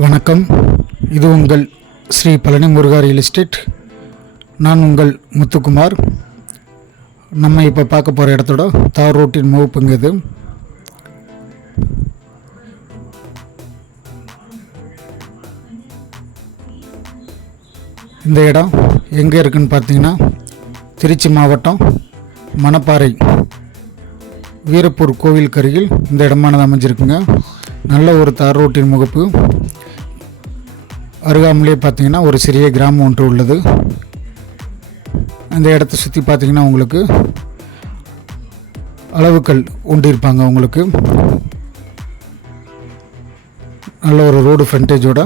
வணக்கம். இது உங்கள் ஸ்ரீ பழனி முருகா ரியல் எஸ்டேட். நான் உங்கள் முத்துக்குமார். நம்ம இப்போ பார்க்க போகிற இடத்தோட தார் ரோட்டின் முகப்புங்க இது. இந்த இடம் எங்கே இருக்குதுன்னு பார்த்தீங்கன்னா, திருச்சி மாவட்டம் மணப்பாறை வீரப்பூர் கோவில் கருகில் இந்த இடமானது அமைஞ்சிருக்குங்க. நல்ல ஒரு தார் ரோட்டின் முகப்பு. அருகாமலே பார்த்தீங்கன்னா ஒரு சிறிய கிராமம் ஒன்று உள்ளது. அந்த இடத்த சுற்றி பார்த்தீங்கன்னா உங்களுக்கு அளவுகள் உண்டிருப்பாங்க. உங்களுக்கு நல்ல ஒரு ரோடு ஃப்ரண்டேஜோட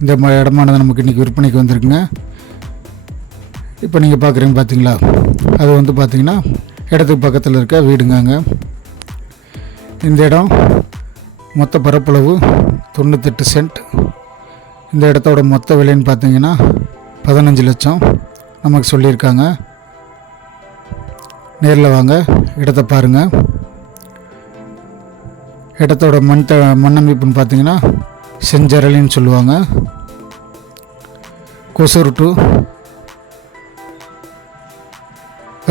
இந்த இடமானது நமக்கு இன்றைக்கி விற்பனைக்கு வந்திருக்குங்க. இப்போ நீங்கள் பார்க்குறீங்க பார்த்தீங்களா, அது பார்த்தீங்கன்னா இடத்துக்கு பக்கத்தில் இருக்க வீடுங்க. இந்த இடம் மொத்த பரப்பளவு 98 சென்ட். இந்த இடத்தோட மொத்த விலைன்னு பார்த்தீங்கன்னா 15 லட்சம் நமக்கு சொல்லியிருக்காங்க. நேரில் வாங்க, இடத்த பாருங்கள். இடத்தோட மண்ணமைப்புன்னு பார்த்தீங்கன்னா செஞ்சரளின்னு சொல்லுவாங்க. கொசூர் டு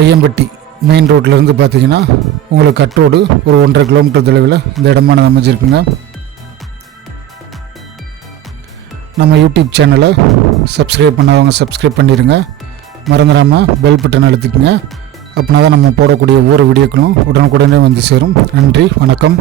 ஐயம்பட்டி மெயின் ரோட்லேருந்து பார்த்தீங்கன்னா உங்களுக்கு கட்டோடு ஒரு 1.5 கிலோமீட்டர் தொலைவில் இந்த இடமானது அமைஞ்சிருக்குங்க. நம்ம யூடியூப் சேனலை சப்ஸ்கிரைப் பண்ணாதவங்க சப்ஸ்கிரைப் பண்ணிடுங்க. மறந்துடாமல் பெல் பட்டன் அழுத்திக்குங்க. அப்படின்னா தான் நம்ம போடக்கூடிய ஒவ்வொரு வீடியோக்களும் உடனுக்குடனே வந்து சேரும். நன்றி, வணக்கம்.